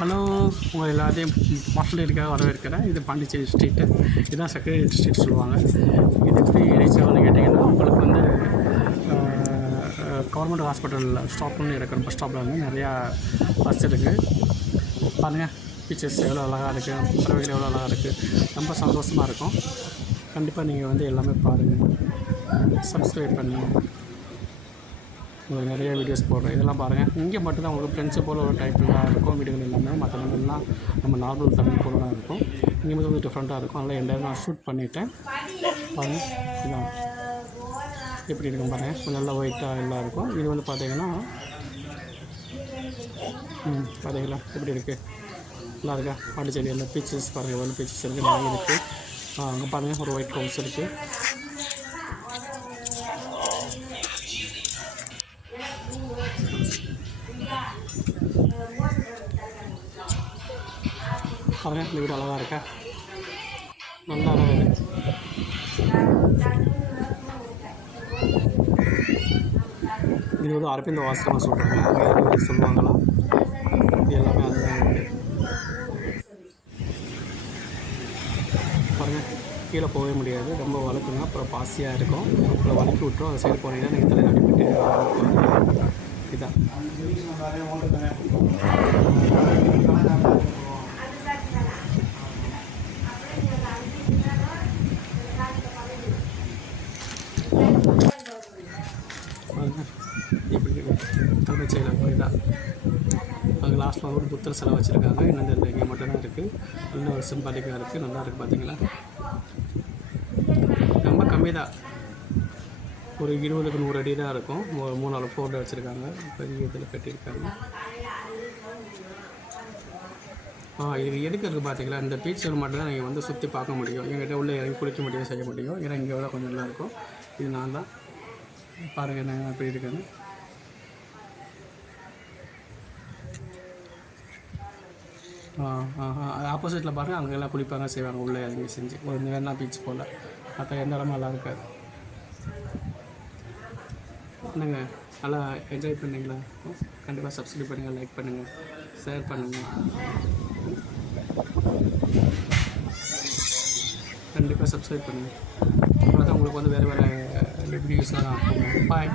Hello, உங்கள் எல்லாத்தையும் மாஸ்டர்க்காக வரவேற்கிறேன். இது பாண்டிச்சேரி ஸ்ட்ரீட்டு. இதுதான் செக்ரட்டரியேட் ஸ்ட்ரீட் சொல்லுவாங்க. இது எப்படி ரீச் ஆகும்னு கேட்டிங்கன்னா, உங்களுக்கு வந்து கவர்மெண்ட் ஹாஸ்பிட்டல் ஸ்டாப்னு இருக்கிற பஸ் ஸ்டாப்பில் வந்து நிறையா பஸ் இருக்குது. பாருங்கள், பீச்சர்ஸ் எவ்வளோ அழகாக இருக்குது, பறவைகள் எவ்வளோ அழகாக இருக்குது. ரொம்ப சந்தோஷமாக இருக்கும். கண்டிப்பாக நீங்கள் வந்து எல்லாமே பாருங்கள், சப்ஸ்கிரைப் பண்ணுங்கள். உங்களுக்கு நிறைய வீடியோஸ் போடுறேன். இதெல்லாம் பாருங்கள். இங்கே மட்டும்தான் உங்களுக்கு ஃப்ரெண்ட்ஸு போல் ஒரு டைப்பில் இருக்கும் வீடுகள் எல்லாமே. மற்ற இடங்கள்லாம் நம்ம நார்மல் தமிழ் போல தான் இருக்கும். இங்கே மட்டும் கொஞ்சம் டிஃப்ரெண்ட்டாக இருக்கும். அதனால் எந்த நான் ஷூட் பண்ணிவிட்டேன். பாருங்கள், இதான் எப்படி இருக்கும் பாருங்கள். கொஞ்சம் நல்லா ஒயிட்டாக எல்லாம் இருக்கும். இது வந்து பார்த்தீங்கன்னா பார்த்தீங்களா எப்படி இருக்குது, நல்லா இருக்கா? பாண்டிச்சேரி எல்லாம் பீச்சஸ் பாருங்கள், எவ்வளோ பீச்சஸ் இருக்குது, நிறைய இருக்குது. அங்கே பாருங்கள், ஒரு ஒயிட் ஹவுஸ் இருக்குது. பாருங்க, இந்த வீடு அழகாக இருக்கா, நல்லா அழகாக இருக்குது. இது வந்து அரபிந்த வாசகமாக சொல்கிறாங்க, சொல்லுவாங்களாம். இது எல்லாமே அதுதான் இருக்குது. பாருங்கள், கீழே போகவே முடியாது, ரொம்ப வளர்க்குங்க. அப்புறம் பாசியாக இருக்கும், அப்புறம் வளர்க்கி விட்டுரும். அந்த சைடு போனீங்கன்னா நீங்கள் தலையில் அடிப்பட்டு இதுதான். இப்படி தலைமைச் செயலகம் இதுதான். அங்கே லாஸ்ட்டில் ஒரு புத்தர் சிலை வச்சுருக்காங்க. இன்னும் இந்த இங்கே மட்டும்தான் இருக்குது. இன்னும் ஒரு சிம்பாலிக்காக இருக்குது, நல்லா இருக்குது. பார்த்தீங்களா, ரொம்ப கம்மி தான், ஒரு 20க்கு 100 அடி தான் இருக்கும். 3-4 ஃபோட்டோ வச்சுருக்காங்க, பெரிய இதில் கட்டியிருக்காங்க. இது எதுக்கு இருக்குது பார்த்தீங்களா, இந்த பீச்சில் மட்டும்தான் நீங்கள் வந்து சுற்றி பார்க்க முடியும். எங்கிட்ட உள்ளே இறங்கி குளிக்க முடியும், செய்ய முடியும். ஏன்னா இங்கே விட கொஞ்சம் நல்லாயிருக்கும். இது நான் தான் பாருங்கள் நான் எப்படி இருக்குன்னு. ஆப்போசிட்டில் பாருங்கள், அங்கே எல்லாம் குளிப்பாங்க, செய்வாங்க, உள்ளே இறங்கி செஞ்சு. ஒரு வேணா பீச் போல், மற்ற எந்த இடமும் நல்லா இருக்காது. என்னங்க, நல்லா என்ஜாய் பண்ணிங்களா? கண்டிப்பாக சப்ஸ்கிரைப் பண்ணுங்கள், லைக் பண்ணுங்கள், ஷேர் பண்ணுங்கள். கண்டிப்பாக சப்ஸ்கிரைப் பண்ணுங்கள். அப்புறம் தான் உங்களுக்கு வந்து வேறு வீடியோஸ்லாம் நான் போடுவேன். பாய்.